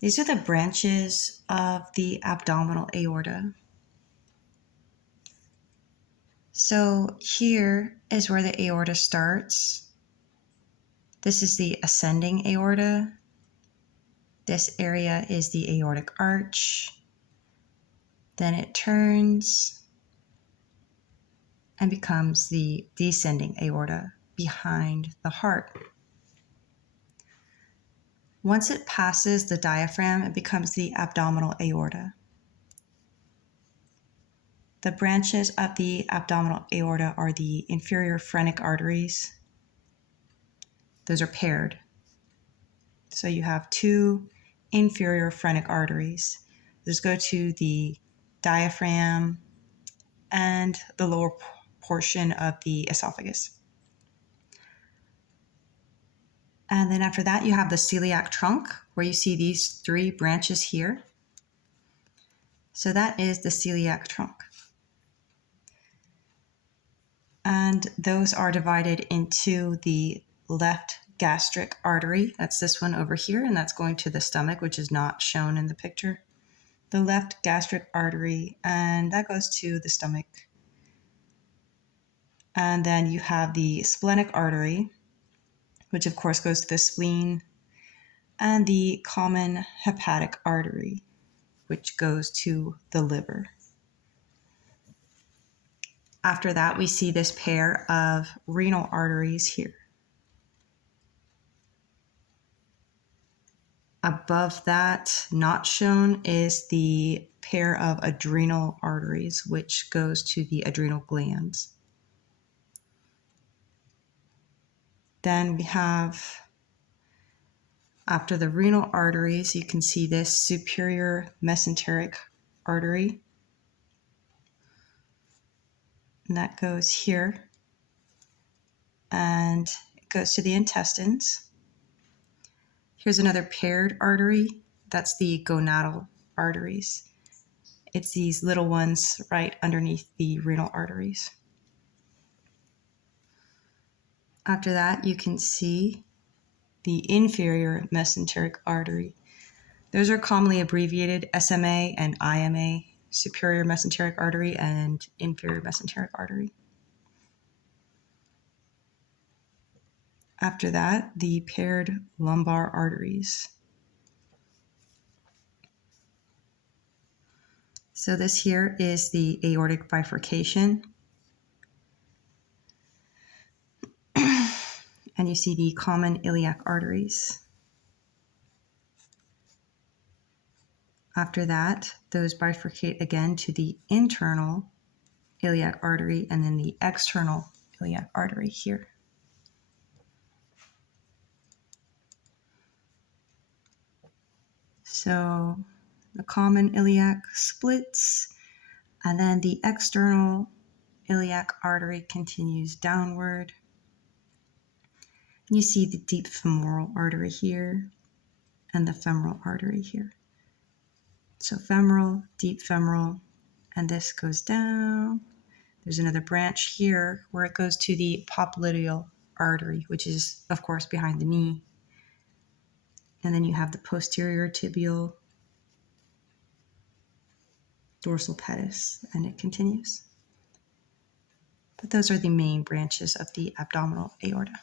These are the branches of the abdominal aorta. So here is where the aorta starts. This is the ascending aorta. This area is the aortic arch. Then it turns and becomes the descending aorta behind the heart. Once it passes the diaphragm, it becomes the abdominal aorta. The branches of the abdominal aorta are the inferior phrenic arteries. Those are paired. So you have two inferior phrenic arteries. Those go to the diaphragm and the lower portion of the esophagus. And then after that, you have the celiac trunk, where you see these three branches here. So that is the celiac trunk. And those are divided into the left gastric artery. That's this one over here, and that's going to the stomach, which is not shown in the picture. The left gastric artery, and that goes to the stomach. And then you have the splenic artery, which of course goes to the spleen, and the common hepatic artery, which goes to the liver. After that, we see this pair of renal arteries here. Above that, not shown, is the pair of adrenal arteries, which goes to the adrenal glands. Then we have, after the renal arteries, you can see this superior mesenteric artery. And that goes here. And it goes to the intestines. Here's another paired artery. That's the gonadal arteries. It's these little ones right underneath the renal arteries. After that, you can see the inferior mesenteric artery. Those are commonly abbreviated SMA and IMA, superior mesenteric artery and inferior mesenteric artery. After that, the paired lumbar arteries. So this here is the aortic bifurcation. And you see the common iliac arteries. After that, those bifurcate again to the internal iliac artery and then the external iliac artery here. So the common iliac splits, and then the external iliac artery continues downward. You see the deep femoral artery here and the femoral artery here. So femoral, deep femoral, and this goes down. There's another branch here where it goes to the popliteal artery, which is, of course, behind the knee. And then you have the posterior tibial, dorsal pedis, and it continues. But those are the main branches of the abdominal aorta.